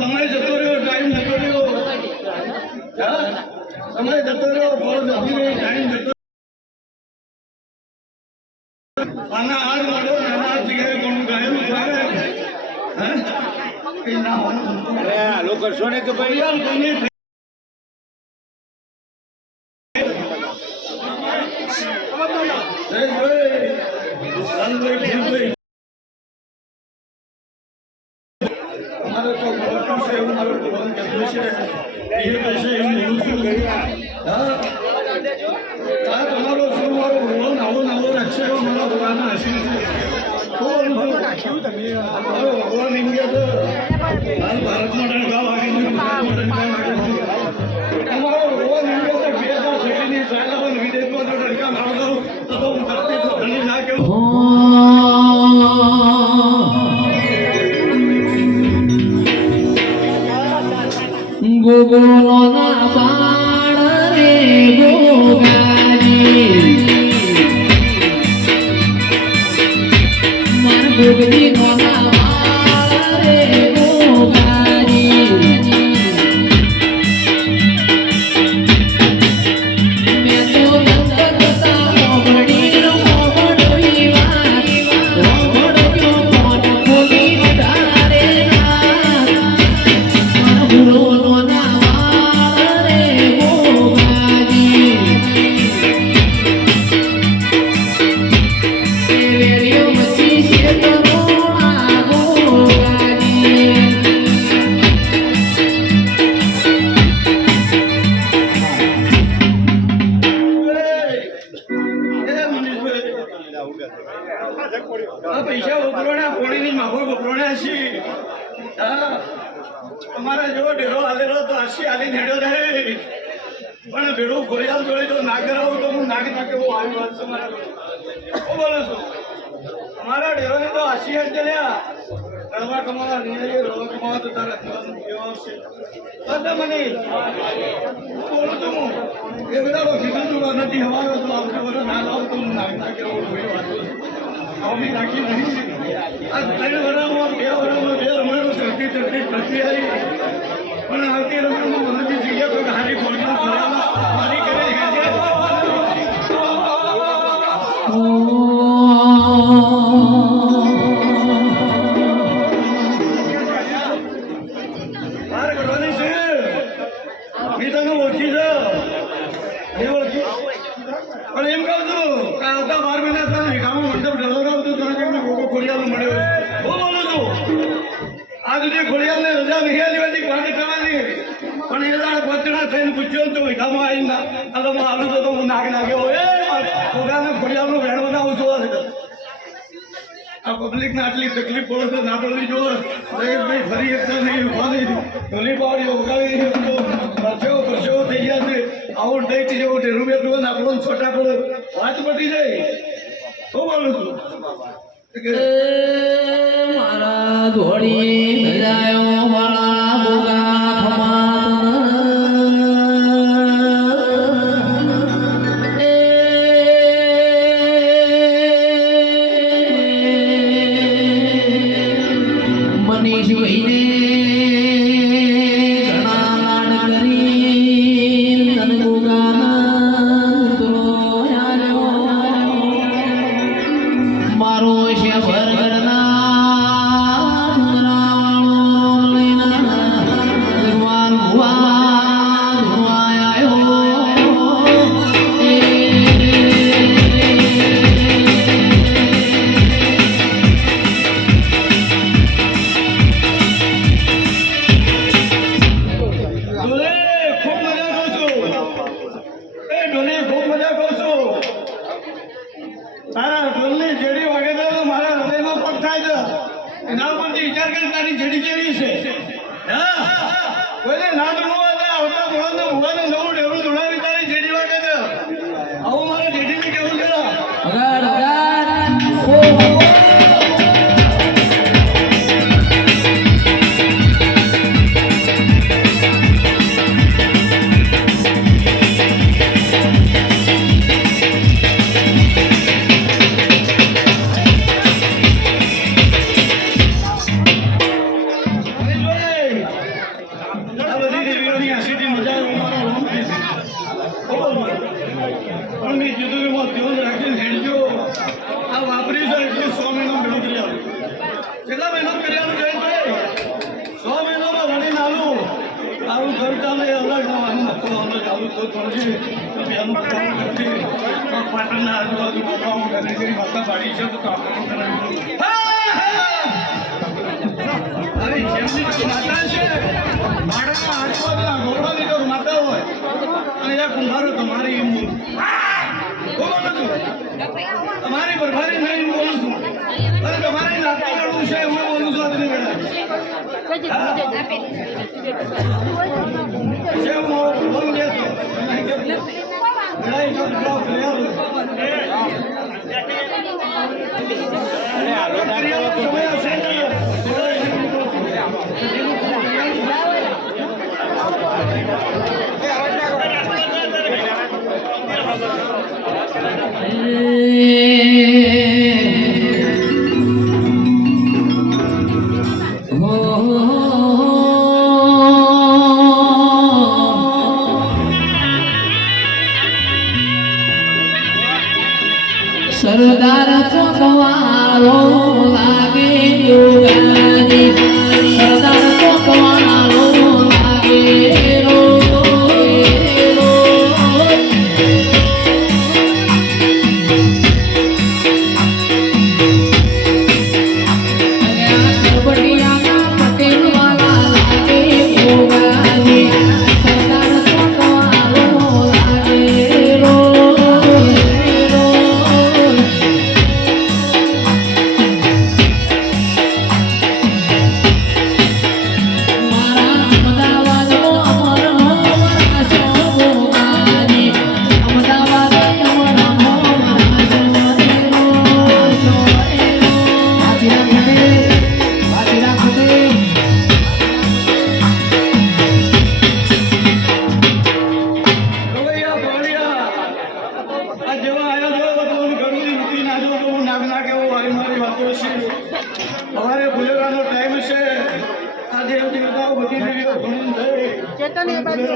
समय जतो रह्यो टाइम जतो रह्यो समय जतो रह्यो फल जती रही टाइम जतो आना आज वालो नाना तिगे कोण गायब करे हैं કે ના અરે આ લોકો કરશો ને કે ભાઈ યાર કોને हमारे तो बहुत से हमारे भगवान के दूसरे ये कैसे हम नहीं हां का તમારો શું મારો ભગવાન આવો નવો રક્ષે મારો ભગવાન આશીષ કોણ ભગવાન રાખ્યું તમે મારો ભગવાન ઇન્ડિયા તો હાલ ભારત માટે ગાવ આવી તમારો ભગવાન ઇન્ડિયા તો 2006 ની સાલાવન વિદેશમાં જો ડરકા માર દો તો હું કરતી તો ધણી ના કે गोगोलो ना बाण रे गोगाजी मन गोगली नो ना बाण रे गोगाजी मैं तो नंदता मोगड़ी नो मोगड़ी वाली मोगड़ो क्यों मोन बोली डारे ना मन गुरो पैसा उकरोना कोणी मागो उकरोना अशी અમારા જેવો ઢેરો આલેલો તો આશી આલી નેડ્યો રહે પણ ભેડો ગોળિયા જોડે જો ના કરાવું તો હું નાગ નાખે હું આવી વાત છે મારા હું બોલું છું અમારા ઢેરોને તો આશી જ ચલ્યા રવા કમાવા નહીં રવા કમાવા તો તારા જીવન કેવો આવશે બધા મને બોલું છું હું એ બધા કીધું તું નથી હવારો તો આવશે બધા ના લાવું તો હું નાગ નાખે હું વાત અમી રાખી નહીં આ 3 વર્ષમાં 2 વર્ષમાં 2 રમણો ચડતી આવી પણ આવતી રમણમાં મને જગ્યા તો હારી ખોલી મારી કરે મને ઓળખી છે નહીં ઓળખી પણ એમ કહું છું કે આવતા 12 મહિના થાય ગામમાં મંડપ ઢલોરાવતું તો તમને મોકો ખોડિયાલ મળ્યો હું બોલું છું આ સુધી ખોડિયાલને રજા નહીં આલી હતી પાણી ટળાની પણ એ દાડ બચડા થઈને પૂછ્યો તો ગામમાં આવીને આ તો આલું તો હું નાખ્યો એ ખોડાને ખોડિયાલનું વેણ બનાવું છું આ પબ્લિકને આટલી તકલીફ પડે તો ના પડવી જોઈએ ભાઈ ફરી એકતા નહીં ઉભા નહીં ગલી પાવડી ઉગાડી નહીં પરસેવો થઈ ગયા છે આવું દઈ જેવું ઢેરું બેઠું આપણો છોટા પડે વાત પતી જાય શું બોલું છું મારા ધોળી ધજાયો વાળા ભોગા ખમા મનીષ ભાઈને ઘણા લાડ કરી તન ભોગાના ઉતરો મારો છે ભરગડના તારા ઢોલની જેડી વાગે તો મારા હૃદયમાં પગ થાય છે એના પરથી વિચાર કરી તારી જેડી કેવી છે હા કોઈને ના ડૂબવા દે આવતા ભોળાને નવું ડેવડું જોડાવી તારી જેડી વાગે છે આવું મારે જેડીને કેવું છે અગાડ અગાડ કેટલા મહેનત કર્યા મહિનામાં વળી નાલું તારું ઘર ચાલે અલગ ચાલુ તો થોડી પાટણના આજુબાજુ માતા પાડી છે તો માતા છે માળાના આજુબાજુના ગોળાની જો માતા હોય અને આ કુંભારો તમારી તમારી ભરભારી નહીં બોલું છું અને તમારે લાગતું કરવું છે હું બોલું છું આજની વેળા સરદાર ચોકવાળો લાગે યોગાની સરદાર ચોકવાળો લાગે પટેલ વાળા લાગે યોગાની સરદાર ચોકવાળો લાગે हमारे बुजुर्गों नो टाइम से आधे देवताओं बची देवी घूम गए चेतन ये बात तो